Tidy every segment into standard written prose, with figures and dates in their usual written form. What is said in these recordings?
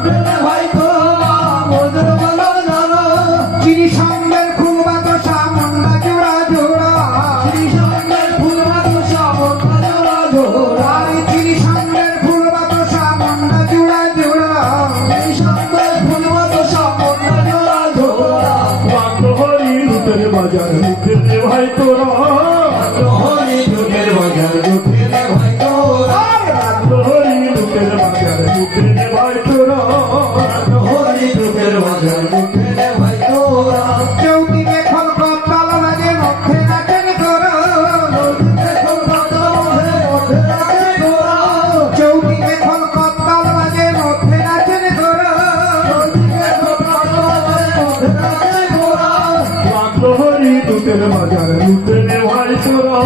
ভাই তোরা ওদের বলো জানো চিনি সঙ্গের ফুল বাতাসা মন্ডা জোড়া জোড়া চিনি সঙ্গের ফুল বাতাসা মন্ডা জোড়া জোড়া চিনি সঙ্গের ফুল বাতাসা মন্ডা জোড়া জোড়া চিনি সঙ্গের ফুল বাতাসা মন্ডা জোড়া জোড়া হরি লুটের বাজার লুটে ভাই তোরা হরি লুটের বাজার লুটে ভাই তোরা হরি লুটের বাজার লুটে ভাই তোরা হরি লুটের বাজার লুটে ভাই তোরা চৌকিতে খলকতাল লাগে মধ্যে নাচেন তোরা চৌকিতে খলকতাল লাগে মধ্যে নাচেন তোরা হরি লুটের বাজার লুটে ভাই তোরা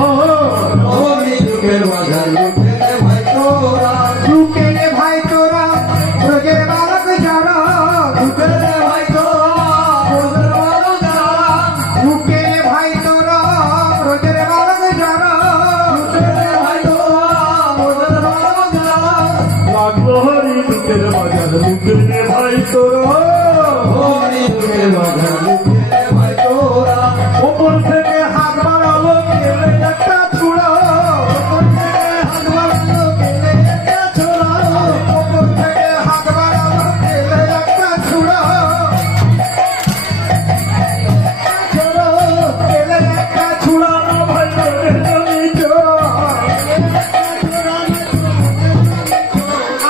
হরি লুটের বাজার লুটে ভাই তোরা লুটে ভাই তোরা রোজের বালক যারা লুটে ভাই তোরা রোজের বালক যারা লুটে ভাই তোরা রোজের বালক যারা লুটে ভাই তোরা রোজের বালক যারা হরি লুটের বাজার লুটে ভাই তোরা হরি লুটের বাজার লুটে ভাই তোরা ওপর থেকে হাত বাড়ালো গেলে একটা ছুড়া ওপর থেকে হাত বাড়ালো গেলে একটা ছোড়া ওপর থেকে হাত বাড়ালো গেলে একটা ছোড়া ছোড়ো গেলে একটা ছোড়া না ভাই তোদের জমি চোরা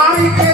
আরিকে